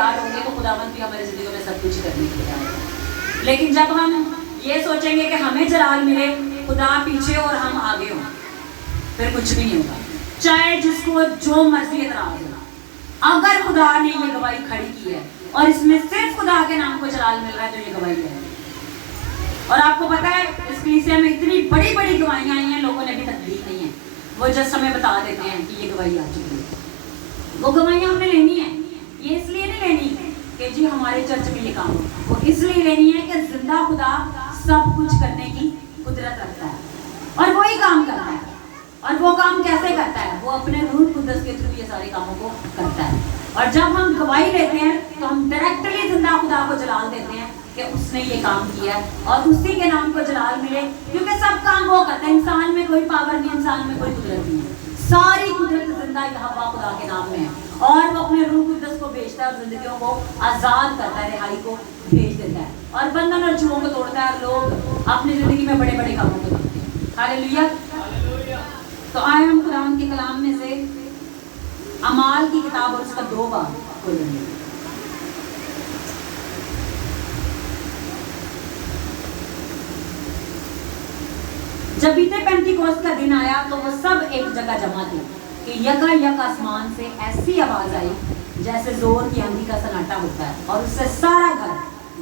तैयार होंगे तो खुदावंद भी हमारी ज़िंदगी में सब कुछ करने के लिए तैयार है। लेकिन जब हम ये सोचेंगे कि हमें जलाल मिले, खुदा पीछे और हम आगे हों, फिर कुछ भी नहीं होगा, चाहे जिसको जो मर्जी एतराज हो। अगर खुदा ने ये गवाही खड़ी की है और इसमें सिर्फ खुदा के नाम को जलाल मिल रहा है तो ये गवाही है। और आपको पता है इस कलीसिया में इतनी बड़ी बड़ी गवाहियां आई हैं, लोगों ने अभी तक दी नहीं है। वो जस्ट हमें बता देते हैं कि ये गवाही आ चुकी है। वो गवाहियां हमने लेनी है। ये इसलिए नहीं लेनी कि जी हमारे चर्च में ये काम हो, वो इसलिए लेनी है कि जिंदा खुदा सब कुछ करने की कुदरत रखता है और वही काम करता है। और वो काम कैसे करता है? वो अपने रूह कुदस के थ्रू ये सारे कामों को करता है। और जब हम गवाही लेते हैं तो हम डायरेक्टली जिंदा खुदा को जलाल देते हैं कि उसने ये काम किया और उसी के नाम को जलाल मिले, क्योंकि सब काम वो करता है। इंसान में कोई पावर नहीं, इंसान में कोई कुदरत नहीं है। सारी कुदरत जिंदा यहोवा खुदा के नाम में है और वो अपने रूह कुदस को भेजता है और जिंदगियों को आजाद करता है, रिहाई को भेज देता है और बंधन और जुओं को तोड़ता है और लोग अपनी जिंदगी में बड़े बड़े कामों को करते हैं। हालेलुया। तो आए हम कुरान के कलाम में से अमाल की किताब और उसका 2 बाब खोलेंगे। जब बीते पेंटिकोस्त का दिन आया तो वो सब एक जगह जमा थे कि यकायक आसमान से ऐसी आवाज आई जैसे जोर की आंधी का सन्नाटा होता है और उससे सारा घर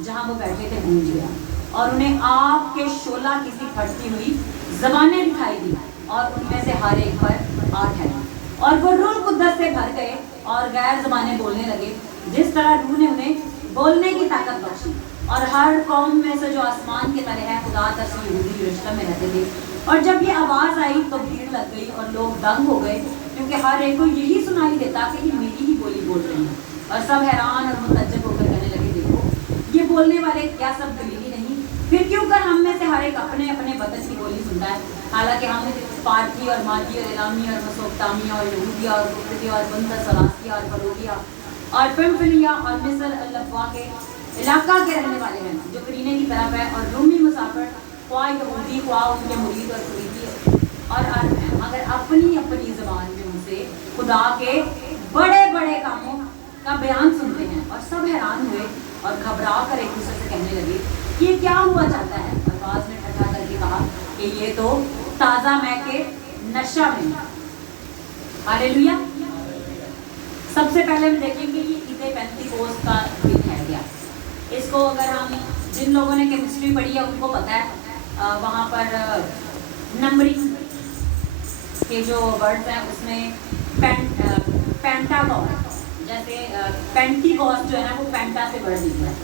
जहां वो बैठे थे गूंज गया और उन्हें आग के शोला किसी फटती हुई जबानें दिखाई दी और उनमें से हर एक पर आ ठहरी और वो रूह कुद्दस से भर गए और गैर ज़बानें बोलने लगे जिस तरह रूह ने उन्हें बोलने की ताकत बख्शी। और हर कौम में से जो आसमान के तले है खुदा तरसी यहूदी यरूशलेम में रहते थे। और जब ये आवाज़ आई तो भीड़ लग गई और लोग दंग हो गए, क्योंकि हर एक को यही सुनाई देता कि ये मेरी ही बोली बोल रही है। और सब हैरान और मुतज्जब होकर कहने लगे, देखो ये बोलने वाले क्या सब गलीली नहीं? फिर क्यों कर हम में से हर एक अपने अपने वतन की बोली सुनता है? हालांकि हम पारकी और मादी और इलामी और मसोपटामिया और यहूदिया और कुफरिया और बंदर सलासिया और फरोगिया और पिम्फिलिया और मिस्र अल्लफवा के इलाका के रहने वाले हैं जो करीने की तरफ है और रूमी मुसाफिर ख्वा यहूदी ख्वा उनके मुरीद और फरीदी और अरब हैं, मगर अपनी अपनी ज़बान में उनसे खुदा के बड़े बड़े कामों का बयान सुनते हैं। और सब हैरान हुए और घबरा कर एक दूसरे से कहने लगे कि ये क्या हुआ जाता है? और बाज ने ठट्ठा करके कहा कि ये तो ताज़ा मै के नशा में। हालेलुया। सबसे पहले हम देखेंगे कि ईद पेंतिकोस्त का दिन है क्या। इसको अगर हम जिन लोगों ने केमिस्ट्री पढ़ी है उनको पता है वहाँ पर नंबरिंग के जो वर्ड्स हैं उसमें पेंटागॉस, जैसे पेंटिकॉस्ट जो है ना वो पेंटा से वर्ड निकला है।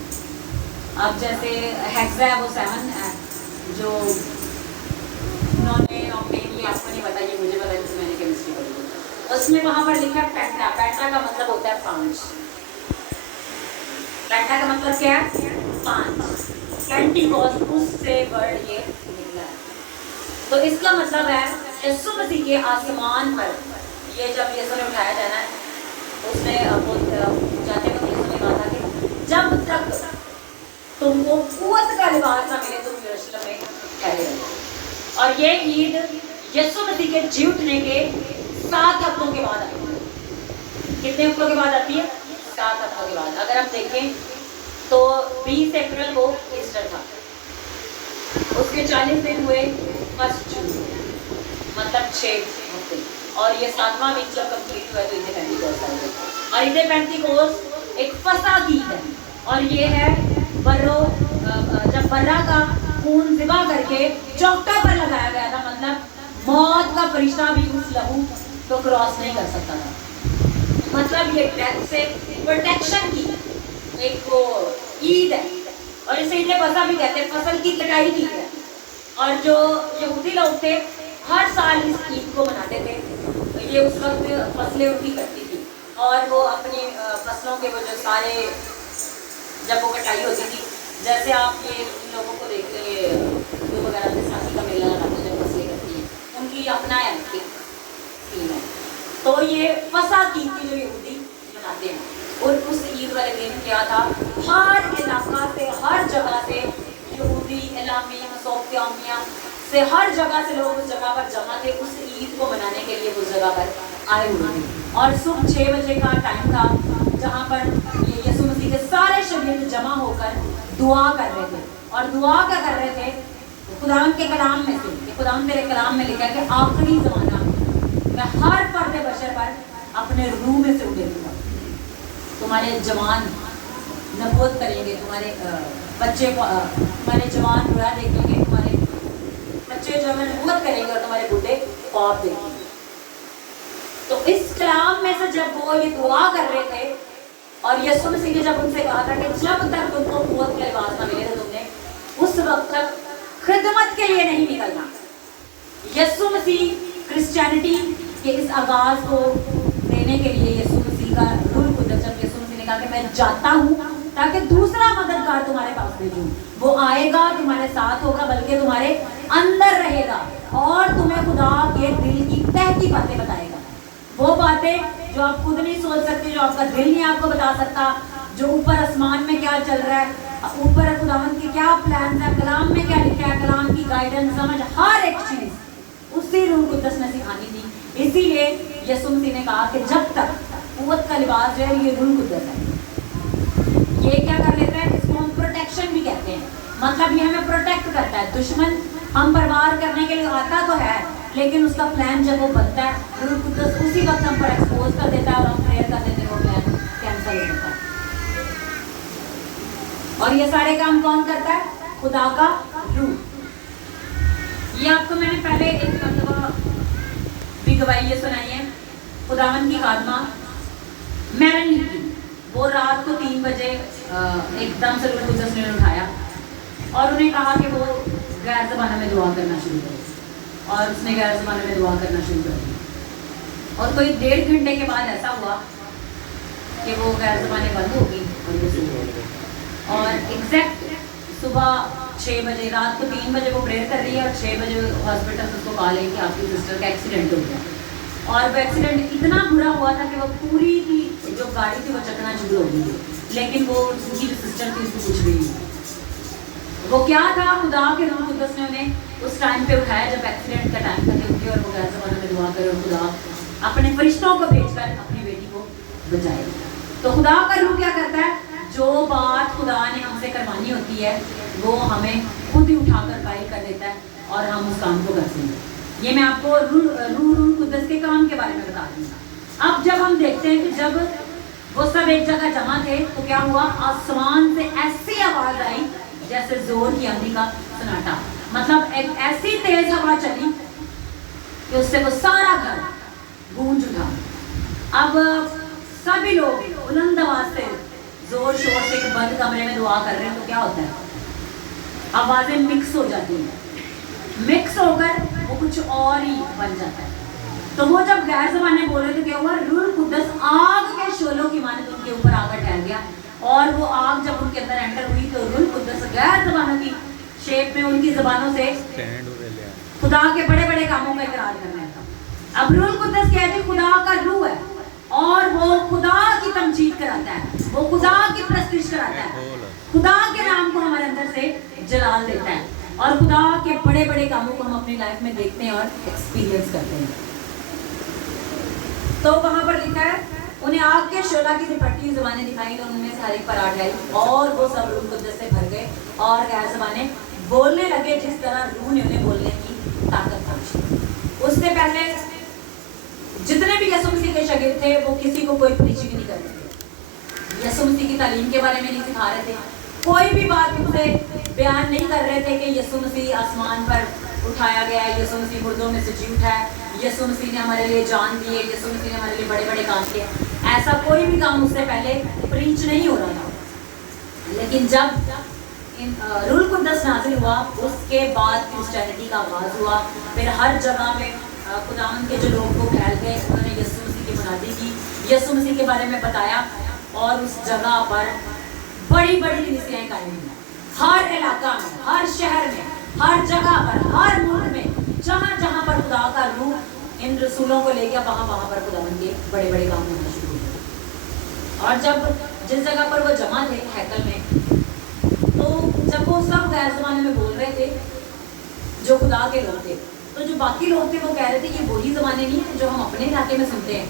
अब जैसे हेक्सा है वो 7 है, जो उन्होंने ऑक्टेन ये आपको नहीं बताइए, मुझे पता है मैंने केमिस्ट्री पढ़ी है। उसमें वहाँ पर लिखा है पेंटा। पेंटा का मतलब होता है 5। पेंटा का मतलब क्या है? 5। पेंटिकॉस्ट उससे वर्ड ये निकला है। तो इसका मतलब है यीशु मसीह के आसमान पर ये जब यीशु ने उठाया जाना है, उसने जाते वक्त यीशु ने कहा था कि जब तक तुमको कुव्वत का लिबास ना मिले तुम यरूशलेम में ठहरे रहो। और ये ईद यीशु मसीह के जी उठने के 7 हफ्तों के बाद आती है। कितने हफ्तों के बाद आती है? 7 हफ्तों के बाद। अगर हम देखें तो 20 अप्रैल को ईस्टर था, उसके 40 दिन हुए 1 जून, मतलब 6 हफ्ते। और ये 7वां वीक जब कंप्लीट हुआ तो ईद पेंटिकोस्त आ गई। और ईद पेंटिकोस्त एक फसा की ईद है और ये है जब बर्रा का खून ज़िबा करके चौखटा पर लगाया गया था, मतलब मौत का फरिश्ता भी उस लहू को क्रॉस नहीं कर सकता था। मतलब ये डेथ से प्रोटेक्शन की एक वो ईद है और इसे ईद फसा भी कहते हैं, फसल की कटाई की है। और जो यहूदी लोग थे हर साल इस ईद को मनाते थे। ये उस वक्त फसलें उनकी कटती थी और वो अपनी फसलों के वो जो सारे जब वो कटाई होती थी, जैसे आप ये लोगों को देखते हैं जो वगैरह बैसाखी का मेला लगाते हैं, जब फसलें कटती हैं उनकी अपना है थीम है। तो ये फसा की थी जो यहूदी मनाते हैं। और उस ईद वाले दिन क्या था, हर इलाका से हर जगह से यहूदी इलामी मसोपटामिया से हर जगह से लोग उस जगह पर जमा थे उस ईद को मनाने के लिए उस जगह पर आए हुए थे। और सुबह 6 बजे का टाइम था जहाँ पर ये यीशु دعا کر رہے تھے. اور دعا کیا کر رہے تھے؟ خداوند کے کلام میں سے کہ خداوند تیرے کلام میں لکھا ہے کہ آخری زمانہ میں ہر فرد بشر پر اپنے روح میں سے اڑے دوں گا. تمہارے جوان نبوت کریں گے, تمہارے بچے تمہارے جوان برا دیکھیں گے, تمہارے بچے جو ہے نبوت کریں گے اور تمہارے بوڑھے خواب دیکھیں گے. تو اس کلام میں سے جب وہ یہ دعا کر رہے تھے اور یسوع مسیح نے جب ان سے کہا تھا کہ جب تک تم کو قوت کا لباس نہ ملے تو تم نے اس وقت تک خدمت کے لیے نہیں نکلنا. یسوع مسیح کرسچینٹی کے اس آغاز کو دینے کے لیے یسوع مسیح کا روح القدس, جب یسوع مسیح نے کہا کہ میں جاتا ہوں تاکہ دوسرا مددگار تمہارے پاس بھیجوں, وہ آئے گا, تمہارے ساتھ ہوگا, بلکہ تمہارے اندر رہے گا اور تمہیں خدا کے دل کی تہ کی باتیں بتائے گا. وہ باتیں جو آپ خود نہیں سوچ سکتے, جو آپ کا دل نہیں آپ کو بتا سکتا, جو اوپر آسمان میں کیا چل رہا ہے, اوپر خداوند کے کیا پلانز ہیں, کلام میں کیا لکھا ہے, کلام کی گائیڈنس سمجھ ہر ایک چیز اسی روح القدس نے سکھانی تھی. اسی لیے یسوع مسیح نے کہا کہ جب تک قوت کا لباس جو ہے یہ روح القدس ہے. یہ کیا کر لیتا ہے, اس کو ہم پروٹیکشن بھی کہتے ہیں. مطلب یہ ہمیں پروٹیکٹ کرتا ہے. دشمن ہم پر وار کرنے کے لیے آتا تو ہے, لیکن اس کا پلان جب وہ بنتا ہے روح القدس اسی وقت ہم پر ایکسپوز کر دیتا ہے اور ہم پریئر کر دیتے ہیں, وہ پلان کینسل ہو جاتا ہے. اور یہ سارے کام کون کرتا ہے؟ خدا کا روح. یہ آپ کو میں نے پہلے ایک مرتبہ بھی گواہی یہ سنائی ہے. خداوند کی خادمہ میرن کی, وہ رات کو 3 بجے ایک دم سے روح القدس نے اٹھایا اور انہیں کہا کہ وہ غیر زبانوں میں دعا کرنا شروع کرے, اور اس نے غیر زبانوں میں دعا کرنا شروع کر دی. اور کوئی 1.5 گھنٹے کے بعد ایسا ہوا کہ وہ غیر زبانیں بند ہو گئی اور وہ شروع ہو گئی. اور ایگزیکٹ صبح 6 بجے, رات کو 3 بجے وہ پریئر کر رہی ہے اور 6 بجے ہاسپٹل سے اس کو کال ہے کہ آپ کی سسٹر کا ایکسیڈنٹ ہو گیا. اور وہ ایکسیڈنٹ اتنا برا ہوا تھا کہ وہ پوری کی جو گاڑی تھی وہ چکنا چور ہو گئی, لیکن وہ اس کی جو سسٹر تھی اس کو کچھ بھی نہیں. وہ کیا تھا, خدا کے روح القدس نے انہیں اس ٹائم پہ اٹھایا جب ایکسیڈنٹ کا ٹائم تھا کہ اٹھے اور وہ غیر زبانوں میں دعا کرے اور خدا اپنے فرشتوں کو بھیج کر اپنی بیٹی کو بچائے. تو خدا کا روح کیا کرتا ہے, جو بات خدا نے ہم سے کروانی ہوتی ہے وہ ہمیں خود ہی اٹھا کر قائل کر دیتا ہے اور ہم اس کام کو کرتے ہیں. یہ میں آپ کو روح القدس کے کام کے بارے میں بتا دوں گا. اب جب ہم دیکھتے ہیں کہ جب وہ سب ایک جگہ جمع تھے تو کیا ہوا, آسمان سے ایسی آواز آئی جیسے زور کی آندھی کا سناٹا. مطلب ایک ایسی تیز ہوا چلی کہ اس سے وہ سارا گھر گونج اٹھا. اب سبھی لوگ بلند آواز سے زور شور سے ایک بند کمرے میں دعا کر رہے ہیں تو کیا ہوتا ہے, آوازیں مکس ہو جاتی ہیں, مکس ہو کر وہ کچھ اور ہی بن جاتا ہے. تو وہ جب غیر زبانیں بول رہے تو کیا ہوا, روح القدس آگ کے شعلوں کی مانند ان کے اوپر آ کر ٹھہر گیا. اور وہ آگ جب ان کے اندر انٹر ہوئی تو روح القدس غیر زبانوں کی شیپ میں ان کی زبانوں سے خدا کے بڑے بڑے کاموں کا اقرار کرنا تھا. اب روح القدس کیا ہے, خدا کا روح ہے اور وہ خدا کی تمجید کراتا ہے, وہ خدا کی پرستش کراتا ہے, خدا کے نام کو ہمارے اندر سے جلال دیتا ہے اور خدا کے بڑے بڑے کاموں کو ہم اپنی لائف میں دیکھتے ہیں اور ایکسپیرینس کرتے ہیں. تو وہاں پر لکھا ہے, انہیں آگ کے شعلہ کی لپٹی ہوئی زبانیں دکھائی تو ان میں سے ہر ایک پر آ گئی اور وہ سب روح القدس سے بھر گئے اور غیر زبانیں بولنے لگے جس طرح روح نے انہیں بولنے کی طاقت بخشی. اس سے پہلے جتنے بھی یسوع مسیح کے شاگرد تھے وہ کسی کو کوئی پریچنگ نہیں کرتے تھے, یسوع مسیح کی تعلیم کے بارے میں نہیں سکھا رہے تھے, کوئی بھی بات ان سے بیان نہیں کر رہے تھے کہ یسوع مسیح آسمان پر اٹھایا گیا ہے, یسوع مسیح مردوں میں سے جی اٹھا ہے, یسوع مسیح نے ہمارے لیے جان دی ہے, یسوع مسیح نے ہمارے لیے بڑے بڑے کام کیے. ایسا کوئی بھی کام اس سے پہلے پریچ نہیں ہو رہا تھا. لیکن جب روح القدس نازل ہوا اس کے بعد کرسچینٹی کا آغاز ہوا. پھر ہر جگہ میں خداوند کے جو لوگ وہ پھیل گئے, انہوں نے یسوع مسیح کی منادی کی, یسوع مسیح کے بارے میں بتایا اور اس جگہ پر بڑی بڑی کلیسیاں قائم ہوئی. ہر علاقہ میں, ہر شہر میں, ہر جگہ پر, ہر ملک میں جہاں جہاں پر خدا کا روح ان رسولوں کو لے گیا وہاں وہاں پر خداوند کے بڑے بڑے کام ہونا شروع ہوئے. اور جب جس جگہ پر وہ جمع تھے ہیکل میں, تو جب وہ سب غیر زبانوں میں بول رہے تھے جو خدا کے لوگ تھے, تو جو باقی لوگ تھے وہ کہہ رہے تھے یہ وہی زبانیں نہیں ہیں جو ہم اپنے علاقے میں سنتے ہیں,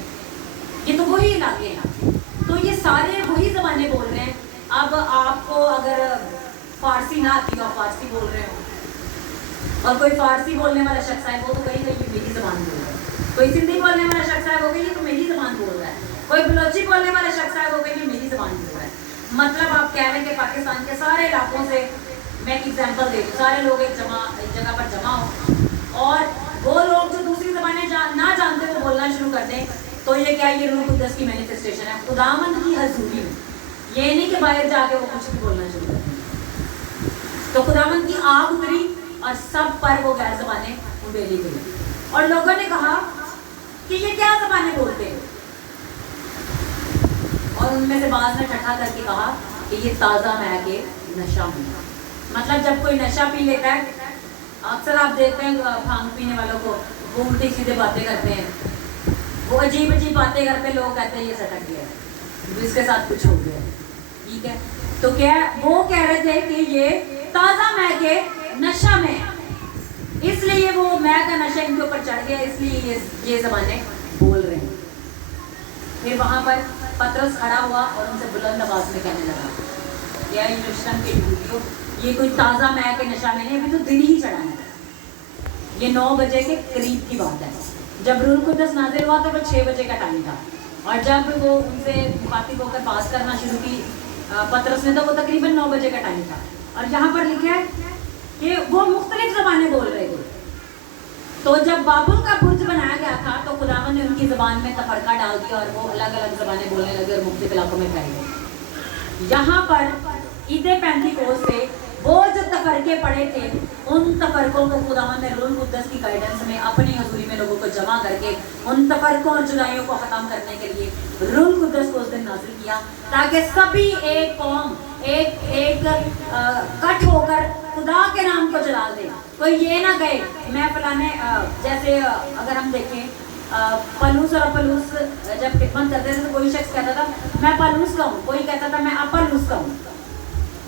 یہ تو وہی علاقے ہیں, تو یہ سارے وہی زبانیں بول رہے ہیں. اب آپ کو اگر फारसी ना आती हो, फारसी बोल रहे हो, और कोई फारसी बोलने वाला शख्स है वो तो कहीं कहीं मेरी ज़बान बोल रहा है, कोई सिंधी बोलने वाला शख्स है वो कहीं तो मेरी ज़बान बोल रहा है, कोई बलोची बोलने वाला शख्स है वो कहीं मेरी ज़बान बोल रहा है। मतलब आप कह रहे हैं कि पाकिस्तान के सारे इलाकों से, मैं एक एग्जाम्पल दे दूँ, सारे लोग एक जगह पर जमा हो और वो लोग जो दूसरी ज़बानें ना जानते वो बोलना शुरू कर दें, तो ये क्या, ये रूह कुद्दस की मैनिफेस्टेशन है खुदावंद की हजूरी में। ये नहीं कि बाहर जाके वो कुछ भी बोलना शुरू कर दें। तो खुदावंद की आग उतरी और सब पर वो गैर ज़बानें उंडेली गई, और लोगों ने कहा कि ये क्या ज़बानें बोलते हैं, और उनमें से बाज़ ने ठट्ठा करके कहा कि ये ताज़ा मै के नशा में। मतलब जब कोई नशा पी लेता है, अक्सर आप देखते हैं भांग पीने वालों को, वो उल्टी सीधे बातें करते हैं, वो अजीब अजीब बातें करते हैं, लोग कहते हैं ये सटक गया है, इसके साथ कुछ हो गया है, ठीक है। तो क्या वो कह रहे थे कि ये ताज़ा मै के नशा में, इसलिए वो मै का नशा इनके ऊपर चढ़ गया, इसलिए ये ज़बानें बोल रहे हैं। फिर वहाँ पर पतरस खड़ा हुआ और उनसे बुलंद आवाज़ में कहने लगा, क्या यरूशलेम के यहूदियों, ये कोई ताज़ा मै के नशा में नहीं, अभी तो दिन ही चढ़ा है। ये 9 बजे के करीब की बात है, जब रूह कुद्दस नाज़िल हुआ तो वो 6 बजे का टाइम था, और जब वो उनसे मुखातिब होकर बात करना शुरू की पतरस ने, तो वो तकरीबन 9 बजे का टाइम था। और यहाँ पर लिखा है कि वो मुख्तलिफ ज़बानें बोल रहे थे। तो जब बाबुल का बुर्ज बनाया गया था तो खुदावंद ने उनकी ज़बान में तफरका डाल दिया और वो अलग अलग ज़बानें बोलने लगे और मुख्तलिफ इलाकों में फैल गए। यहाँ पर ईद पेंतिकोस्त से वो जो तफरके पड़े थे, उन तफरकों को खुदावंद ने रूह कुद्दस की गाइडेंस में अपनी हजूरी में लोगों को जमा करके उन तफरकों और जुदाइयों को ख़त्म करने के लिए रूह कुद्दस को उस दिन नाज़िल किया, ताकि सभी एक कौम एक कट होकर खुदा के नाम को जलाल दे। कोई ये ना कहे मैं फलाने, जैसे अगर हम देखें पलूस और अपलूस जब खिदमत करते थे तो कोई शख्स कहता था मैं पलूस का हूँ, कोई कहता था मैं अपलूस का हूँ।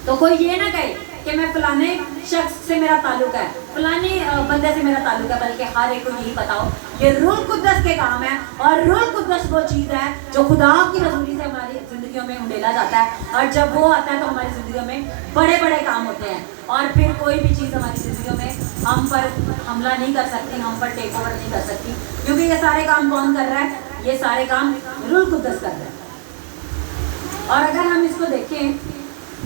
तो कोई ये ना कहे कि मैं फलाने शख्स से मेरा ताल्लुक है, फलाने बंदे से मेरा ताल्लुक है, बल्कि हर एक को यही बताओ ये रूह कुद्दस के काम है, और रूह कुद्दस वो चीज़ है जो खुदा की हजूरी से हमारी ज़िंदगियों में उंडेला जाता है, और जब वो आता है तो हमारी ज़िंदगियों में बड़े बड़े काम होते हैं, और फिर कोई भी चीज़ हमारी ज़िंदगियों में हम पर हमला नहीं कर सकती, हम पर टेक ओवर नहीं कर सकती, क्योंकि ये सारे काम कौन कर रहा है? ये सारे काम रूह कुद्दस कर रहा है। और अगर हम इसको देखें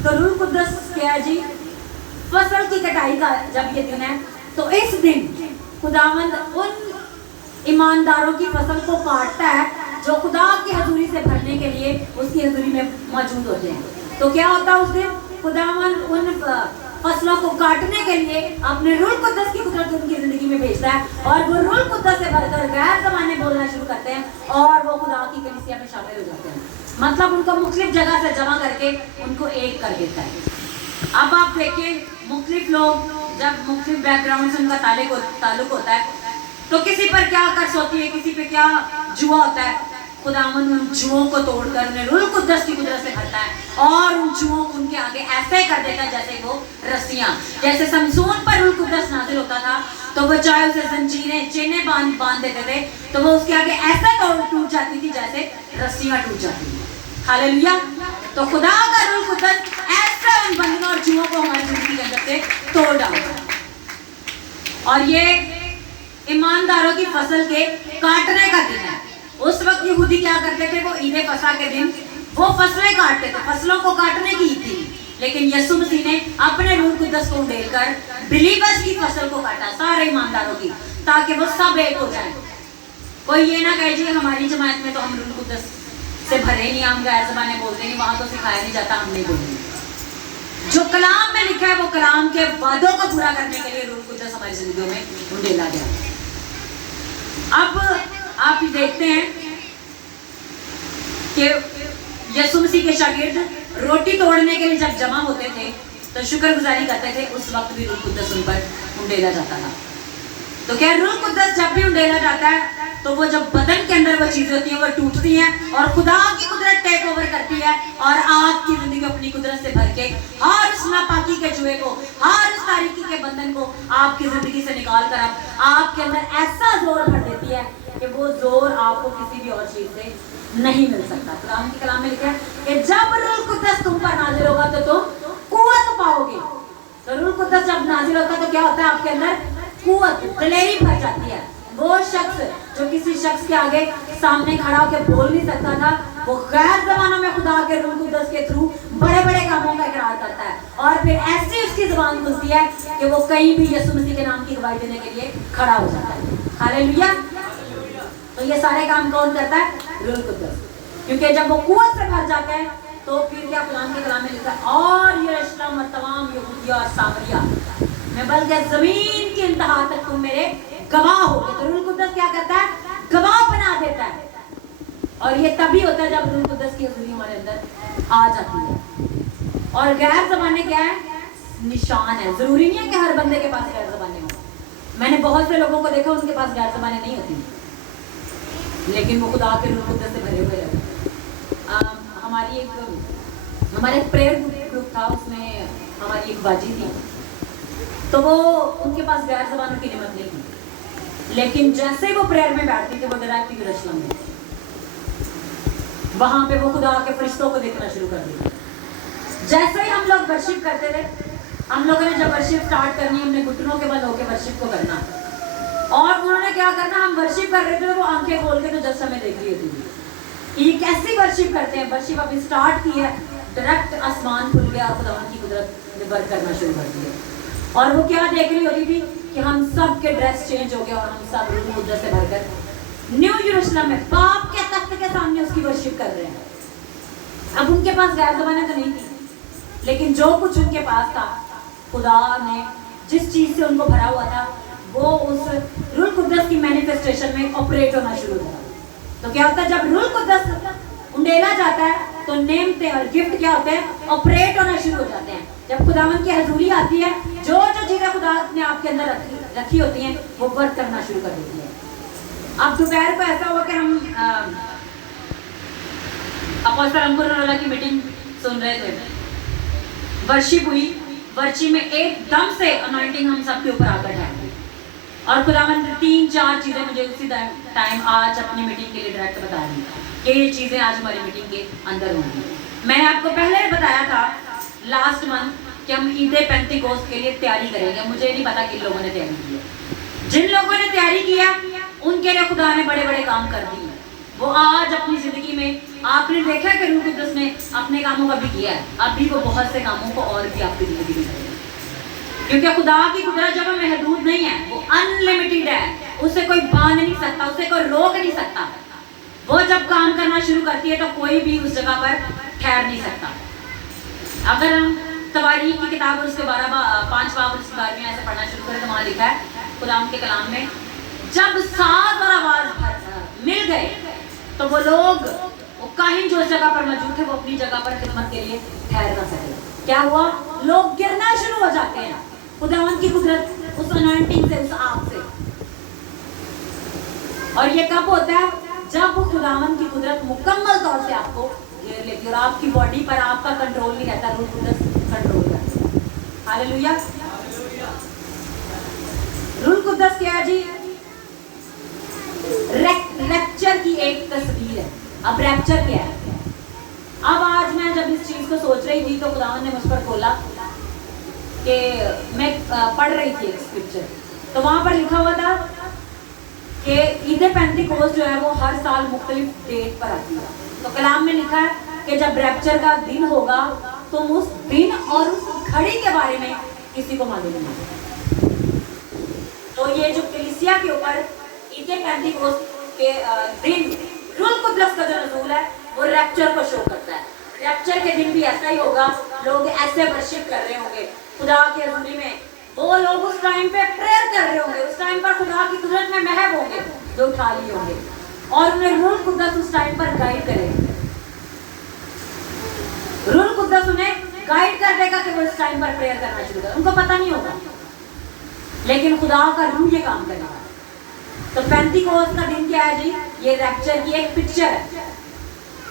तो रूह कुद्दस क्या है जी? फसल की कटाई का जब ये दिन है तो इस दिन खुदावंद उन ईमानदारों की फसल को काटता है जो खुदा की हजूरी से भरने के लिए उसकी हजूरी में मौजूद होते हैं। तो क्या होता है उस दिन? खुदावंद उन फसलों को काटने के लिए अपने रूह कुद्दस की कुदरत उनकी जिंदगी में भेजता है, और वो रूह कुद्दस से भरकर गैर ज़बानें बोलना शुरू करते हैं, और वो खुदा की कलीसिया में शामिल हो जाते हैं। मतलब उनको मुख्तलिफ जगह से जमा करके उनको एक कर देता है। अब आप देखिए, मुख्तलिफ लोग जब मुख्तलिफ बैकग्राउंड से उनका ताल्लुक होता है तो किसी पर क्या कर्ज होती है, किसी पे क्या जुआ होता है, खुदावंद उन जुओं को तोड़कर उन्हें रूह कुद्दस की कुदरत से भरता है और उन जुओं को उनके आगे ऐसे कर देता है जैसे वो रस्सियाँ, जैसे समसून पर रूह कुद्दस नाज़िल होता था तो वो चाहे उसे जंजीरें चेनें बांध देते थे तो वो उसके आगे ऐसे टूट जाती थी जैसे रस्सियाँ टूट जाती थी। हालेलुया। तो खुदा का रूह कुद्दस ऐसे उन बंधनों और जुओं को हमारी जिंदगी के अंदर से तोड़ डालता है। और ये ईमानदारों की फसल के काटने का दिन है। उस वक्त यहूदी क्या करते थे? वो ईद फसह के दिन वो फसलें काटते थे, फसलों को काटने की ईद थी, लेकिन यीशु मसीह ने अपने रूह कुद्दस को उंडेलकर बिलीवर्स की फसल को काटा, सारे ईमानदारों की, ताकि वो सब एक हो जाए। कोई ये ना कहे जी हमारी जमात में तो हम रूह कुद्दस से भरे नहीं, हम गैर ज़बानें बोलते नहीं, वहाँ तो सिखाया नहीं जाता, हम नहीं बोलेंगे। जो कलाम में लिखा है वो कलाम के वादों को पूरा करने के लिए रूह कुद्दस हमारी जिंदगियों में उंडेला गया। अब आप देखते हैं कि यीशु मसीह के शागिर्द रोटी तोड़ने के लिए जब जमा होते थे तो शुक्रगुजारी करते थे, उस वक्त भी रूह कुद्दस उन पर उंडेला जाता था। तो क्या रूह कुद्दस जब भी उंडेला जाता है तो वो जब बदन के अंदर वो चीजें होती हैं वो टूटती हैं और खुदा की कुदरत टेक ओवर करती है और आपकी जिंदगी अपनी कुदरत से भर के हर उस नापाकी के जुए को, हर उस तारीकी के बंधन को आपकी जिंदगी से निकाल कर आपके अंदर ऐसा जोर भर देती है कि वो जोर आपको किसी भी और चीज से नहीं मिल सकता। कुरान के कलाम में लिखा है कि जब रूह कुद्दस तुम पर नाज़िल होगा तो तुम कुव्वत पाओगे। नाजिल होता है तो क्या होता है, आपके अंदर कुव्वत, दिलेरी भर जाती है। वो शख्स जो किसी शख्स के आगे सामने खड़ा होकर बोल नहीं सकता था, वो गैर ज़बानों में खुदा के रूह कुद्दस के थ्रू बड़े बड़े कामों का इकरार करता है, और फिर ऐसी उसकी ज़बान खुलती है कि वो कहीं भी यीशु मसीह के नाम की गवाही देने के लिए खड़ा हो जाता है। हालेलुया। तो ये सारे काम कौन करता है? रूह कुद्दस। क्योंकि जब वो कुव्वत से भर जाते हैं तो फिर क्या कुरान के कलाम में लिखा है, और यरूशलेम और तमाम यहूदिया और सामरिया में बल्कि ज़मीन की इंतहा तक तुम मेरे गवाह होगे। तो रूह कुद्दस क्या करता है? गवाह बना देता है। और ये तभी होता है जब रूह कुद्दस की हुजूरी हमारे अंदर आ जाती है। और गैर ज़बानें क्या है? निशान है। जरूरी नहीं है कि हर बंदे के पास गैर ज़बानें हो। मैंने बहुत से लोगों को देखा उनके पास गैर ज़बानें नहीं होती, लेकिन वो खुदा के रूह कुद्दस से भरे हुए रहते हैं। हमारे एक प्रेयर ग्रुप था, उसमें हमारी एक बाजी थी, तो वो उनके पास गैर ज़बानों की निमत नहीं थी, लेकिन जैसे वो प्रेयर में बैठती थी वो डायरेक्ट यरूशलेम में, वहां पे वो खुदा के फरिश्तों को देखना शुरू कर दिया। जैसे ही हम लोग वर्शिप करते थे, हम लोगों ने जब वर्शिप स्टार्ट करनी, हमने घुटनों के बल होकर वर्शिप को करना, और उन्होंने क्या करना, हम वर्शिप कर रहे थे तो वो आंखें खोल के तो जस्ट हमें देख रही थी कि ये कैसी वर्शिप करते हैं। वर्शिप अभी स्टार्ट की है, डायरेक्ट आसमान खुल गया, खुदावंद की कुदरत ने वर्क करना शुरू कर दिया। और वो क्या देख रही होती थी कि हम सब के ड्रेस चेंज हो गए और हम सब रूह कुद्दस से भरकर न्यू यरूशलेम में बाप के तख्त के सामने उसकी वर्शिप कर रहे हैं। अब उनके पास गैर ज़बानें तो नहीं थी, लेकिन जो कुछ उनके पास था, खुदा ने जिस चीज़ से उनको भरा हुआ था, वो उस रूह कुद्दस की मैनिफेस्टेशन में ऑपरेट होना शुरू हुआ। तो क्या होता है, जब रूह कुद्दस उंडेला जाता है तो नेमते और गिफ्ट क्या होते हैं, ऑपरेट होना शुरू हो जाते हैं। जब खुदावंद की हजूरी आती है, जो जो चीज़ें खुदा ने आपके अंदर रखी होती हैं, वो वर्क करना शुरू कर देती है। अब दोपहर को ऐसा हुआ कि हम अपोस्टल अंकुर की मीटिंग सुन रहे थे, वर्शिप हुई, वर्शिप में एकदम से अनॉइंटिंग हम सबके ऊपर आकर है, और खुदावंद ने 3-4 चीज़ें मुझे उसी टाइम आज अपनी मीटिंग के लिए डायरेक्ट बता दी कि ये चीज़ें आज हमारी मीटिंग के अंदर होंगी। मैंने आपको पहले बताया था लास्ट मंथ कि हम ईद पेंटिकोस्ट के लिए तैयारी करेंगे। मुझे नहीं पता किन लोगों ने तैयारी की है, जिन लोगों ने तैयारी किया उनके लिए खुदा ने बड़े बड़े काम कर दिए। वो आज अपनी ज़िंदगी में आपने देखा कि रूह कुद्दस ने अपने कामों का भी किया है, अभी वो बहुत से कामों को और भी आपकी ज़िंदगी में करेगा, क्योंकि खुदा की कुदरत जब महदूद नहीं है, वो अनलिमिटेड है, उसे कोई बांध नहीं सकता, उसे कोई रोक नहीं सकता। वो जब काम करना शुरू करती है तो कोई भी उस जगह पर ठहर नहीं सकता। अगर हम तवारीख की किताब और उसके 5 बाब उसके बारे में ऐसे पढ़ना शुरू करें तो वहाँ लिखा है खुदा के कलाम में, जब सात और आवाज मिल गए तो वो लोग, वो काहिन जो उस जगह पर मौजूद थे, वो अपनी जगह पर खिदमत के लिए ठहर ना सके। क्या हुआ, लोग गिरना शुरू हो जाते हैं खुदावंद की कुदरत उस अनॉइंटिंग से, उस आग से। और ये कब होता है, जब वो खुदावंद की कुदरत मुकम्मल तौर से आपको घेर लेती है और आपकी बॉडी पर आपका कंट्रोल नहीं रहता, रूह कुद्दस कंट्रोल करती है। हालेलुया। रूह कुद्दस क्या है जी, रैप्चर की एक तस्वीर है। अब रैप्चर क्या है, अब आज मैं जब इस चीज को सोच रही थी तो खुदावंद ने मुझ पर खोला कि मैं पढ़ रही थी एक स्क्रिप्चर, तो वहां पर लिखा हुआ था कि ईद पेंटिकोस्ट जो है वो हर साल मुख्तलिफ डेट पर आती है। तो कलाम में लिखा है कि जब रैप्चर का दिन होगा तो उस दिन और उस घड़ी के बारे में किसी को मालूम नहीं। तो ये जो कलीसिया के ऊपर ईद पेंटिकोस्ट के दिन रूह कुद्दस का जो नज़ूल है वो रैप्चर को शो करता है। रैप्चर के दिन भी ऐसा ही होगा, लोग ऐसे वर्शिप कर रहे होंगे खुदा की हज़ूरी में, वो लोग उस टाइम पे प्रेयर कर रहे होंगे, उस टाइम पर खुदा की कुदरत में महब होंगे जो उठा लिए होंगे, और उन्हें रूह कुद्दस उस टाइम पर गाइड करेगा। रूह कुद्दस उन्हें गाइड कर देगा कि वो इस टाइम पर प्रेयर करना शुरू करें। उनको पता नहीं होगा, लेकिन खुदा का रूह ये काम करेगा। तो पेंटिकोस्ट का दिन क्या है जी, ये रैप्चर की एक पिक्चर है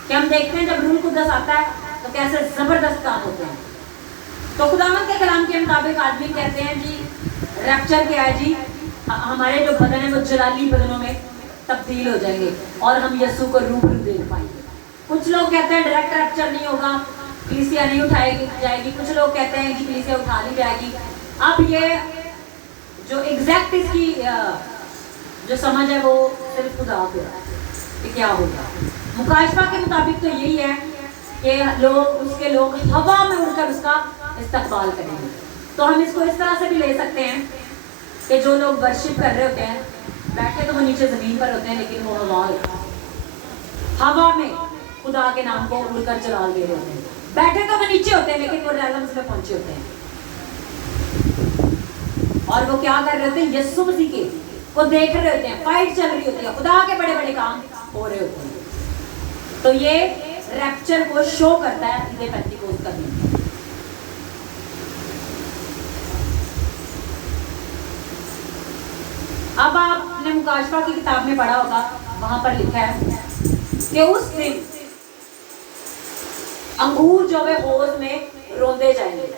कि हम देखते हैं जब रूह कुद्दस आता है तो कैसे जबरदस्त काम होते हैं। तो खुदावंद के कलाम के मुताबिक आदमी कहते हैं जी रैप्चर क्या है जी, हमारे जो बदन है वो जलाली बदनों में तब्दील हो जाएंगे और हम यीशु को रूबरू देख पाएंगे। कुछ लोग कहते हैं डायरेक्ट रैप्चर नहीं होगा, कलीसिया नहीं उठाई जाएगी। कुछ लोग कहते हैं कि कलीसिया उठा ली जाएगी। अब ये जो एग्जैक्ट इसकी जो समझ है वो सिर्फ खुदा को है कि क्या होगा। मुकाशफा के मुताबिक तो यही है कि उसके लोग हवा में उड़कर उसका इस्तकबाल करेंगे। तो हम इसको इस तरह से भी ले सकते हैं कि जो लोग वर्शिप कर रहे होते हैं, बैठे तो वो नीचे ज़मीन पर होते हैं, लेकिन वो हवा में खुदा के नाम को उड़कर जलाल दे रहे होते हैं। बैठे तो वो नीचे होते हैं, लेकिन वो रैलम्स में पहुंचे होते हैं। और वो क्या कर रहे होते हैं? यीशु मसीह के को देख रहे होते हैं, फाइट चल रही होती है, खुदा के बड़े बड़े काम हो रहे होते हैं। तो ये रैप्चर को शो करता है ईद पेंटिकोस्ट का दिन। अब आपने मुकाशफा की किताब में पढ़ा होगा, वहां पर लिखा है कि उस दिन अंगूर जो है होज में रोंदे जाएंगे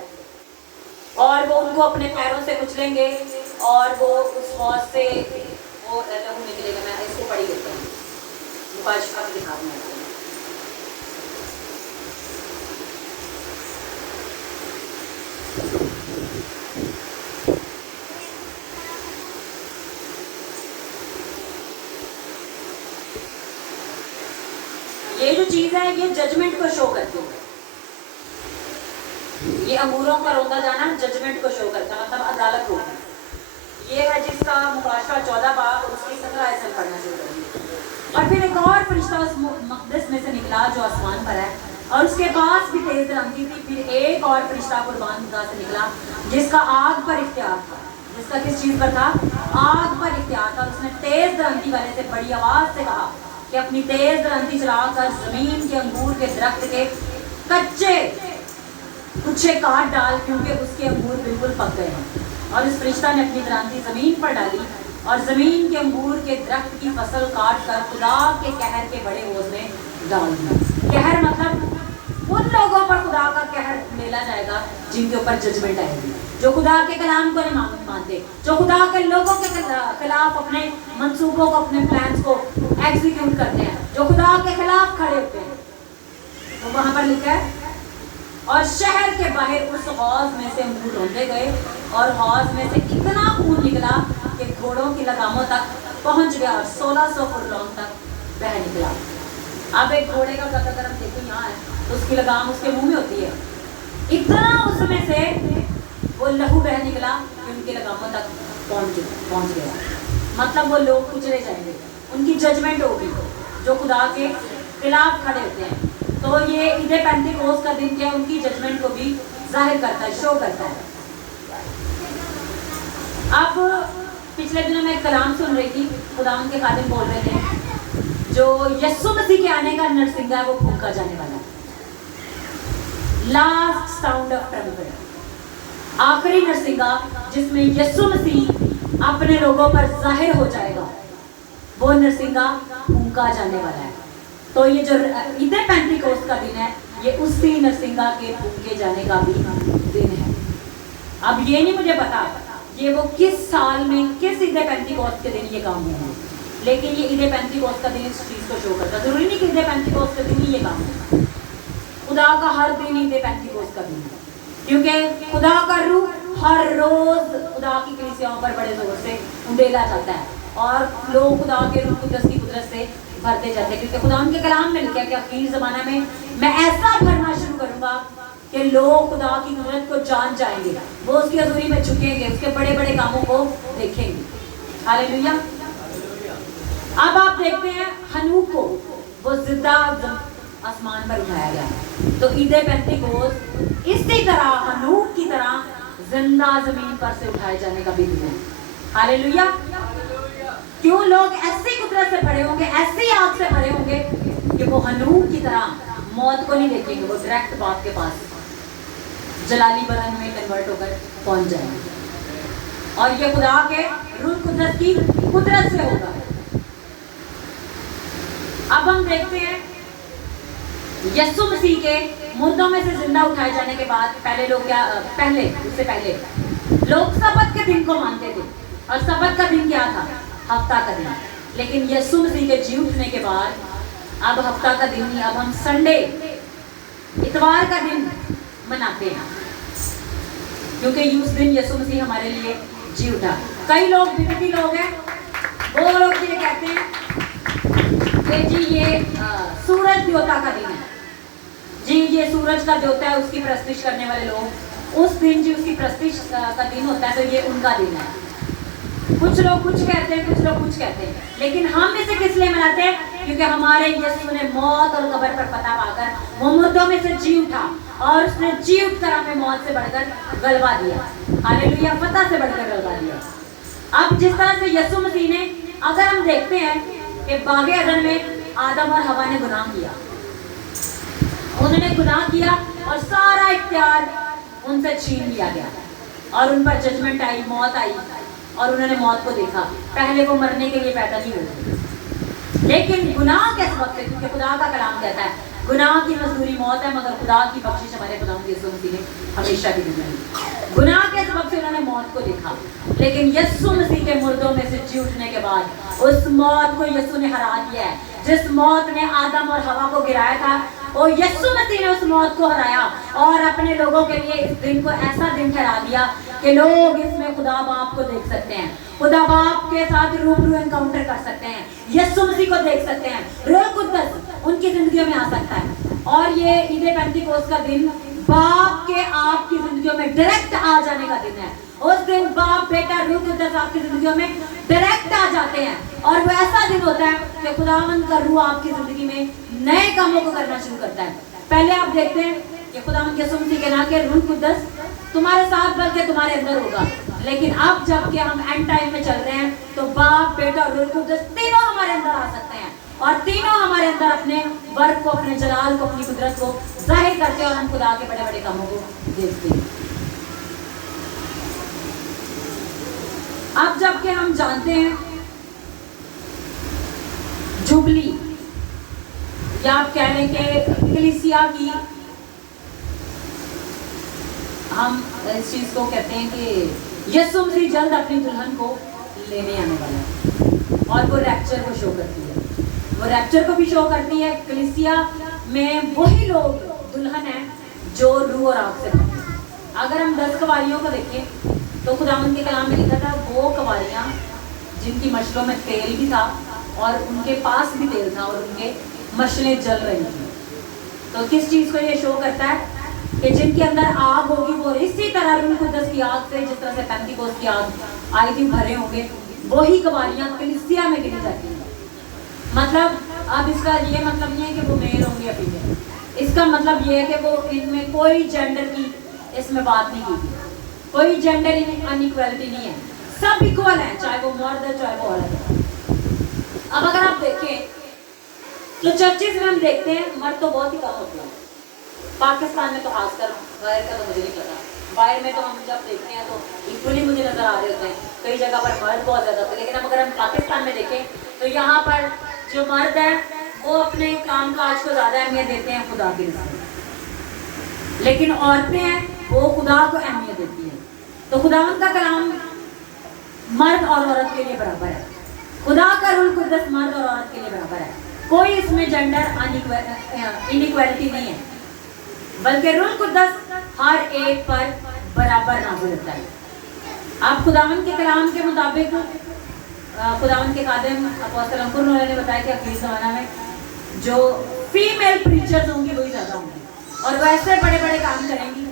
और वो उनको अपने पैरों से कुचलेंगे और वो उस हौज से वो लहू निकलेगा। मैं इसको पढ़ी लेता हूँ, मुकाशफा की किताब में। ये जो चीज है ये जजमेंट को शो करती है। ये अंगूरों का रोंदा जाना जजमेंट को शो करता है, मतलब अदालत होगी। ये है जिसका मुकाशफा 14 बाब उसकी 17 आयत पढ़ना शुरू करेंगे। और फिर एक और फरिश्ता उस मक़दस में से निकला जो आसमान पर है, और उसके पास भी तेज रंगी थी। फिर एक और फरिश्ता कुर्बान खुदा से निकला जिसका आग पर इख्तियार था। जिसका किस चीज पर था? आग पर इख्तियार था। उसने तेज रंगी वाले से बड़ी आवाज से कहा कि अपनी तेज दरंती चलाकर जमीन के अंगूर के दरख्त के कच्चे गुच्छे काट डाल, क्योंकि उसके अंगूर बिल्कुल पक गए हैं। और इस फरिश्ता ने अपनी दरंती जमीन पर डाली और जमीन के अंगूर के दरख्त की फसल काट कर खुदा के कहर के बड़े ओज़ में डाल दिया। कहर मतलब उन लोगों पर खुदा का कहर मेला जाएगा जिनके ऊपर जजमेंट आएगी, जो खुदा के कलाम को नहीं मानते, जो खुदा के लोगों के खिलाफ अपने मंसूबों को, अपने प्लान्स को एग्जीक्यूट करते हैं, जो खुदा के खिलाफ खड़े होते हैं। तो वहां पर लिखा है और शहर के बाहर उस हौज में से अंगूर रोंदे गए और हौज में से इतना खून निकला कि घोड़ों की लगामों तक पहुंच गया और 1600 फुरलोंग तक बह निकला। अब एक घोड़े का कद अगर हम देखो यहाँ है तो उसकी लगाम उसके मुंह में होती है। इतना उसमें से वो लहू बह निकला कि उनकी लगामों तक पहुंच गया। मतलब वो लोग कुचले जाएंगे, उनकी जजमेंट होगी जो खुदा के खिलाफ खड़े होते हैं। तो ये ईद पेंटिकोस्ट का दिन क्या उनकी जजमेंट को भी जाहिर करता है, शो करता है। अब पिछले दिनों मैं एक कलाम सुन रही थी, खुदा के खादिम बोल रहे थे जो यीशु मसीह के आने का नरसिंगा है वो फूंका जाने वाला है। लास्ट साउंड ऑफ ट्रम्पेट, आखिरी नरसिंगा जिसमें यीशु मसीह अपने लोगों पर जाहिर हो जाएगा, वो नरसिंगा फूंका जाने वाला है। तो ये जो ईद पेंटिकोस्ट का दिन है ये उसी नरसिंगा के फूंके जाने का भी दिन है। अब ये नहीं मुझे पता ये वो किस साल में किस ईद पेंटिकोस्ट के दिन ये काम हुआ है, लेकिन ये ईद पेंटिकोस्ट का दिन इस चीज को शो करता है। जरूरी नहीं कि ईद पेंटिकोस्ट के दिन ही ये काम है, खुदा का हर दिन ईद पेंटिकोस्ट का दिन है, क्योंकि खुदा का रूह हर रोज खुदा की कलीसियाओं पर बड़े जोर से उंडेला जाता है और लोग खुदा के रूह कुदरत की कुदरत से भरते जाते हैं। क्योंकि खुदा उनके कलाम में लिखा है कि आखिरी जमाना में मैं ऐसा भरना शुरू करूंगा कि लोग खुदा की कुदरत को जान जाएंगे, वो उसकी हजूरी में झुकेंगे, उसके बड़े बड़े कामों को देखेंगे। हालेलुया। अब आप देखते हैं हनूक को वो जिंदा आसमान पर उठाया गया। तो ईद पेंटिकोस्ट इसी तरह हनूक की तरह जिंदा जमीन पर से उठाए जाने का भी दिन है। हालेलुया। क्यों लोग ऐसी कुदरत से भरे होंगे, ऐसी आग से भरे होंगे कि वो हनूक की तरह मौत को नहीं देखेंगे, वो डायरेक्ट बाप के पास जलाली बदन में कन्वर्ट होकर पहुंच जाएंगे। और ये खुदा के रूह कुदरत की कुदरत से होगा। अब हम देखते हैं यीशु मसीह के मुर्दों में से जिंदा उठाए जाने के बाद पहले लोग क्या उससे पहले लोग सबत के दिन को मानते थे। और सबत का दिन क्या था? हफ्ता का दिन। लेकिन यीशु मसीह के जी उठने के बाद अब हफ्ता का दिन नहीं, अब हम संडे इतवार का दिन मनाते हैं। क्योंकि उस दिन यीशु मसीह हमारे लिए जी उठा। कई लोग विपत्ति लोग हैं, वो लोग ये कहते हैं कि जी ये सूरज देवता का दिन है, जी ये सूरज का देवता है, उसकी प्रस्तिश करने वाले लोग उस दिन जी उसकी प्रस्तिश का दिन होता है, तो ये उनका दिन है। कुछ लोग कुछ कहते हैं, कुछ लोग कुछ कहते हैं, लेकिन हम इसे किस लिए मनाते हैं? क्योंकि हमारे यीशु ने मौत और कब्र पर फतह पाकर वो मुर्दों में से जी उठा और उसने जी उठकर हमें मौत से बढ़कर गलबा दिया। हालेलुया, फतह से बढ़कर गलबा दिया। अब जिस तरह से यीशु मसीह ने, अगर हम देखते हैं कि बागे अदन में आदम और हवा ने गुनाह किया, उन्होंने गुनाह किया और सारा इख्तियार उनसे छीन लिया गया और उन पर जजमेंट आई, मौत आई और उन्होंने मौत को देखा। पहले वो मरने के लिए पैदा नहीं हुए, लेकिन गुनाह के सबब से, क्योंकि खुदा का कलाम कहता है गुनाह की मजदूरी मौत है, मगर खुदा की बख्शिश हमारे खुदा यीशु मसीह ने हमेशा की दी है। गुनाह के सबब से उन्होंने मौत को देखा, लेकिन यीशु मसीह के मुर्दों में से जी उठने के बाद उस मौत को यीशु ने हरा दिया है। जिस मौत ने आदम और हवा को गिराया था, और यीशु मसीह ने उस मौत को हराया और अपने लोगों के लिए इस दिन को ऐसा दिन ठहरा दिया कि लोग इसमें खुदा बाप को देख सकते हैं, खुदा बाप के साथ रूबरू एनकाउंटर कर सकते हैं, यीशु मसीह को देख सकते हैं, रूह कुद्दस उनकी जिंदगियों में आ सकता है। और ये ईद पेंतिकोस्त का दिन बाप के आपकी जिंदगियों में डायरेक्ट आ जाने का दिन है। उस दिन बाप बेटा रूह कुद्दस आपकी जिंदगियों में डायरेक्ट आ जाते हैं और वो ऐसा दिन होता है कि खुदावंद का रूह आपकी जिंदगी में नए कामों को करना शुरू करता है। पहले आप देखते हैं कि खुदावंद यीशु मसीह के नाम के रूह कुद्दस तुम्हारे साथ बल्कि तुम्हारे अंदर होगा, लेकिन अब जब कि हम एंड टाइम में चल रहे हैं तो बाप बेटा और रूह कुद्दस तीनों हमारे अंदर आ सकते हैं और तीनों हमारे अंदर अपने वर्क को, अपने जलाल को, अपनी कुदरत को जाहिर करते हैं और हम खुदा के बड़े बड़े कामों को देखते हैं। अब जब कि हम जानते हैं जुबली, या आप कह लें कि कलीसिया की, हम इस चीज को कहते हैं कि यीशु मसीह जल्द अपनी दुल्हन को लेने आने वाला है और वो रैप्चर को शो करती है, वो रैप्चर को भी शो करती है। कलीसिया में वही लोग दुल्हन है जो रूह और आग से बने। अगर हम 10 कवारियों को देखें तो खुदावंद के कलाम में लिखा था वो कवारियाँ जिनकी मशलों में तेल भी था और उनके पास भी तेल था और उनके मशलें जल रही थी। तो किस चीज़ को ये शो करता है कि जिनके अंदर आग होगी वो इसी तरह रूह कुद्दस की आग से, जिस तरह से पेंतिकोस्त की आग आई थी, भरे होंगे। वही कवारियाँ कलीसिया में गिनी जाती हैं। मतलब अब इसका ये मतलब नहीं है कि वो मेल होंगे या फीमेल, इसका मतलब ये है कि वो इनमें कोई जेंडर की इसमें बात नहीं की थी, कोई जेंडर अनइक्वालिटी नहीं है, सब इक्वल है, चाहे वो मर्द है चाहे वो औरत है। अब अगर आप देखें तो चर्चेज में हम देखते हैं मर्द तो बहुत ही कम होते हैं, पाकिस्तान में तो खासकर, बाहर का तो मुझे नहीं पता, बाहर में तो हम जब देखते हैं तो इक्वली मुझे नजर आ रहे होते हैं, कई जगह पर मर्द बहुत ज़्यादा होते हैं। लेकिन अब अगर हम पाकिस्तान में देखें तो यहाँ पर जो मर्द है वो अपने काम काज को ज़्यादा अहमियत देते हैं खुदा की नज़र में, लेकिन औरतें हैं वो खुदा को अहमियत देती हैं। तो खुदावंद का कलाम मर्द और औरत के लिए बराबर है, खुदा का रूह कुद्दस मर्द और औरत के लिए बराबर है, कोई इसमें जेंडर इनइक्वालिटी नहीं है, बल्कि रूह कुद्दस हर एक पर बराबर नाज़िल होता है। आप खुदावंद के कलाम के मुताबिक खुदावंद के खादिम अपोस्तल अंकुर ने बताया कि अखीरी ज़माना में जो फीमेल प्रीचर्स होंगी वही ज़्यादा होंगी और वो ऐसे बड़े बड़े काम करेंगी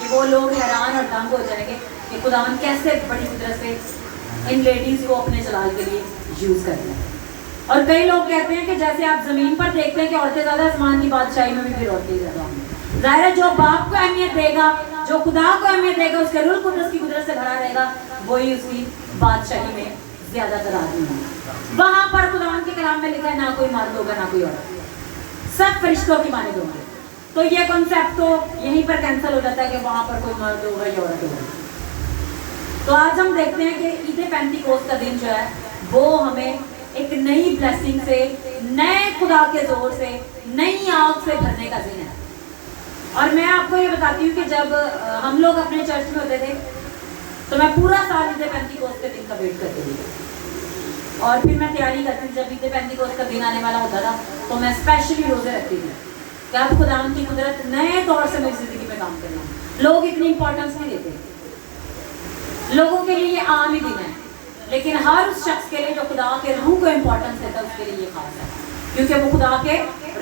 कि वो लोग हैरान और दंग हो जाएंगे कि खुदावंद कैसे बड़ी तरह से इन लेडीज़ को अपने जलाल के लिए यूज़ करते हैं। और कई लोग कहते हैं कि जैसे आप ज़मीन पर देखते हैं कि औरतें ज़्यादा, आसमान की बादशाही में भी फिर औरतें ज़्यादा होंगी। ज़ाहिर है जो बाप को अहमियत देगा, जो खुदा को अहमियत देगा, उसके रूह कुद्दस की कुदरत से भरा रहेगा, वही उसकी बादशाही में ज़्यादातर आदमी होंगे। वहाँ पर खुदावंद के कलाम में लिखा है ना कोई मर्द होगा ना कोई औरत, सब फरिश्तों की माने होंगे। तो ये कॉन्सेप्ट तो यहीं पर कैंसिल हो जाता है कि वहाँ पर कोई मर्द होगा या औरत होगा। तो आज हम देखते हैं कि ईद पेंतिकोस्त का दिन जो है वो हमें एक नई ब्लेसिंग से, नए खुदा के जोर से, नई आग से भरने का दिन है। और मैं आपको ये बताती हूँ कि जब हम लोग अपने चर्च में होते थे तो मैं पूरा साल ईद पेंतिकोस्त के दिन का वेट करती थी और फिर मैं तैयारी करती थी। जब ईद पेंतिकोस्त का दिन आने वाला होता था तो मैं स्पेशली रोजे रखती थी कि अब खुदावंद की कुदरत नए तौर से मेरी जिंदगी में काम करना। लोग इतनी इंपॉर्टेंस नहीं देते, लोगों के लिए ये आम ही दिन है, लेकिन हर उस शख्स के लिए जो खुदा के रूह को इम्पोर्टेंस देता है उसके लिए ये खास है, क्योंकि वो खुदा के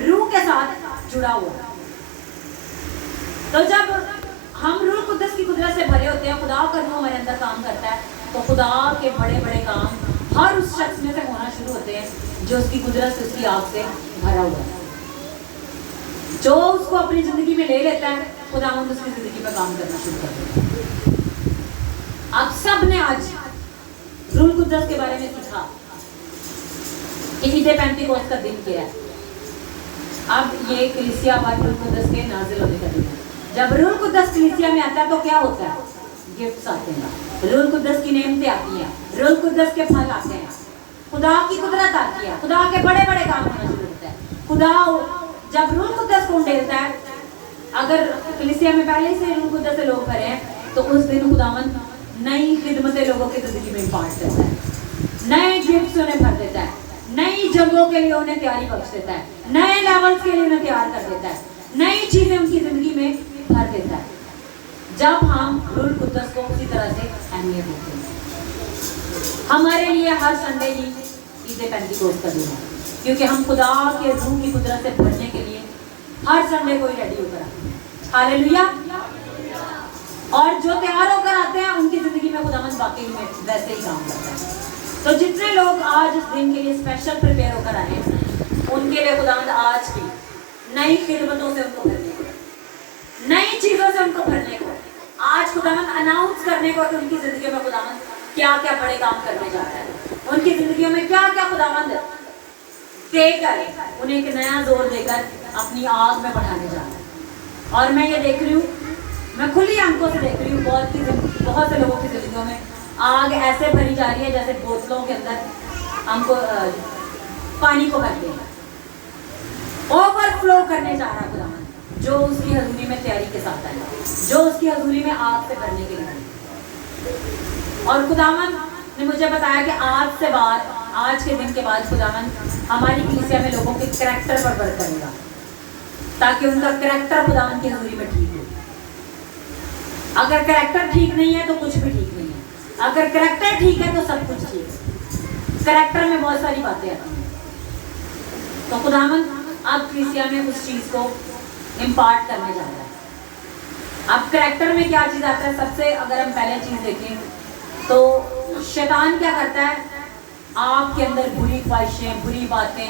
रूह के साथ जुड़ा हुआ है। तो जब हम रूह कुद्दस की कुदरत से भरे होते हैं, खुदा का रूह हमारे अंदर काम करता है, तो खुदा के बड़े बड़े काम हर उस शख्स में से होना शुरू होते हैं जो उसकी कुदरत से, उसकी आग से भरा हुआ है। जो उसको अपनी जिंदगी में ले लेता है, खुदा उसकी जिंदगी में काम करना शुरू कर देता है। आप सब ने आज रूह कुद्दस के बारे में सीखा कि ईद पेंतीकोस्त का दिन क्या है। अब ये कलीसिया पर रूह कुद्दस के नाजिल होने का दिन है। जब रूह कुद्दस कलीसिया में आता है तो क्या होता है? गिफ्ट्स आते हैं, रूह कुद्दस की नेमतें आती हैं, रूह कुद्दस के फल आते हैं, खुदा की कुदरत आती है, खुदा के बड़े बड़े काम होना शुरू होता है। खुदा जब रूह कुद्दस को उंडेलता है, अगर कलीसिया में पहले से रूह कुद्दस से लोग भरे हैं तो उस दिन खुदावन नई खिदमतें लोगों की जिंदगी में इम्पार्ट करता है, नए गिफ्ट्स उन्हें भर देता है, नई जगहों के लिए उन्हें तैयारी बख्श देता है, नए लेवल्स के लिए उन्हें तैयार कर देता है, नई चीजें उनकी जिंदगी में भर देता है। जब हम रूह कुद्दस को उसी तरह से अहमियत देते हैं। हमारे लिए हर संडे ही ईद पेंतीकोस्त का दिन है, क्योंकि हम खुदा के रूह की कुदरत से भरने के लिए हर संडे को ही रेडी होकर आते हैं। हालेलुया। और जो तैयार होकर आते हैं उनकी जिंदगी में खुदावंद वाकई में वैसे ही काम करता है। तो जितने लोग आज इस दिन के लिए स्पेशल प्रिपेयर होकर आए हैं, उनके लिए खुदावंद आज की नई खिदमतों से उनको भरने को, नई चीजों से उनको भरने को, आज खुदावंद अनाउंस करने को कि उनकी जिंदगी में खुदावंद क्या क्या बड़े काम करने जा रहा है, उनकी जिंदगियों में क्या क्या खुदावंद देकर उन्हें एक नया जोर देकर अपनी आग में बढ़ाने जा रहा है। और मैं ये देख रही हूँ, मैं खुली आंखों से देख रही हूँ, बहुत से लोगों की जिंदगियों में आग ऐसे भरी जा रही है जैसे बोतलों के अंदर हमको पानी को भरते हैं, ओवरफ्लो करने जा रहा है खुदावंद, जो उसकी हजूरी में तैयारी के साथ आए, जो उसकी हजूरी में आग से भरने के लिए। और खुदावंद ने मुझे बताया कि आज से बाद, आज के दिन के बाद खुदावंद हमारी कलीसिया में लोगों के करैक्टर पर वर्क करेगा, ताकि उनका करैक्टर खुदावंद की हजूरी में ठीक हो। अगर करैक्टर ठीक नहीं है तो कुछ भी ठीक नहीं है, अगर करैक्टर ठीक है तो सब कुछ ठीक है। करैक्टर में बहुत सारी बातें आती हैं, तो खुदावंद अब कलीसिया में उस चीज को इम्पार्ट करने जा रहा है। अब करैक्टर में क्या चीज आता है? सबसे अगर हम पहले चीज देखें तो शैतान क्या करता है? आपके अंदर बुरी ख्वाहिशें, बुरी बातें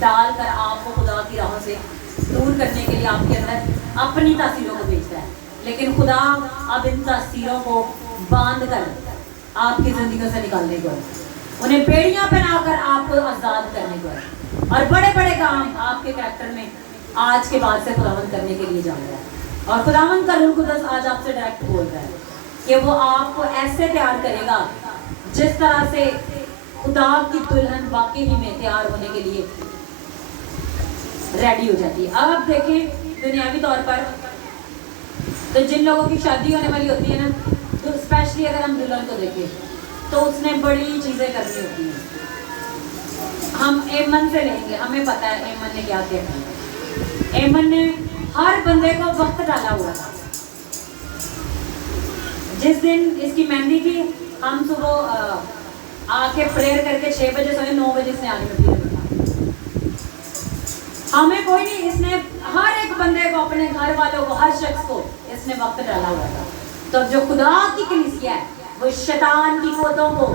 डालकर आपको खुदा की राहों से दूर करने के लिए आपके अंदर अपनी तासीरों को भेजता है। लेकिन खुदा अब इन तासीरों को बांध कर आपकी जिंदगी से निकालने को है, उन्हें बेड़ियां पहनाकर आपको आजाद करने को है, और बड़े बड़े काम आपके कैरेक्टर में आज के बाद से खुदावंद करने के लिए जा रहा है। और खुदावंद का रूह कुद्दस आज आपसे डायरेक्ट बोल रहा है कि वो आपको ऐसे तैयार करेगा जिस तरह से खुदा की दुल्हन वाकई में तैयार होने के लिए रेडी हो जाती है। अब आप देखें दुनियावी तौर पर तो जिन लोगों की शादी होने वाली होती है ना, तो स्पेशली अगर हम दुल्हन को देखें तो उसने बड़ी चीजें करनी होती हैं। हम एमन से लेंगे, हमें पता है एमन ने क्या किया। एमन ने हर बंदे को वक्त डाला हुआ था। जिस दिन इसकी मेहंदी थी, हम सुबह आके प्रेयर करके 6 बजे सोए, 9 बजे इसने आगे में प्रेयर किया। हमें कोई नहीं, इसने हर एक बंदे को, अपने घर वालों को, हर शख्स को इसने वक्त डाला हुआ था। तो जो खुदा की कलीसिया है वो शैतान की कोतों को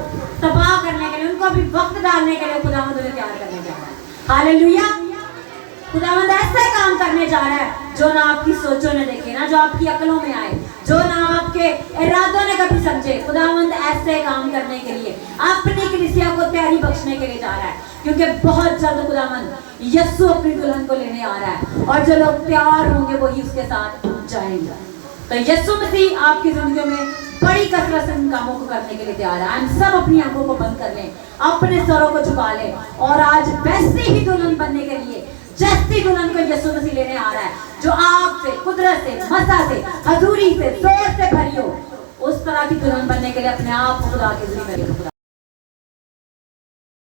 तबाह करने के लिए, उनको भी वक्त डालने के लिए खुदावंद उन्हें तैयार करने जा रहा है। हालेलुया। खुदावंद ऐसे काम करने जा रहा है जो ना आपकी सोचों ने देखे, ना जो आपकी अकलों में आए, जो ना आपके इरादों ने कभी समझे। खुदावंद ऐसे काम करने के लिए अपनी कलीसिया को तैयारी बख्शने के लिए जा रहा है, क्योंकि बहुत जल्द खुदावंद यीशु अपनी दुल्हन को लेने आ रहा है, और जो लोग तैयार होंगे वही उसके साथ जाएंगे। तो यीशु मसीह आपकी जिंदगी में बड़ी कसरत से इन कामों को करने के लिए तैयार है। हम सब अपनी आंखों को बंद कर लें, अपने सरों को झुका लें, और आज वैसी ही दुल्हन बनने के लिए जैसी दुल्हन को यीशु मसीह लेने आ रहा है, जो आग से, कुदरत से, मसा से, हजूरी से, जोर से भरी हो, उस तरह की दुल्हन बनने के लिए अपने आप को खुदा के ज़रिए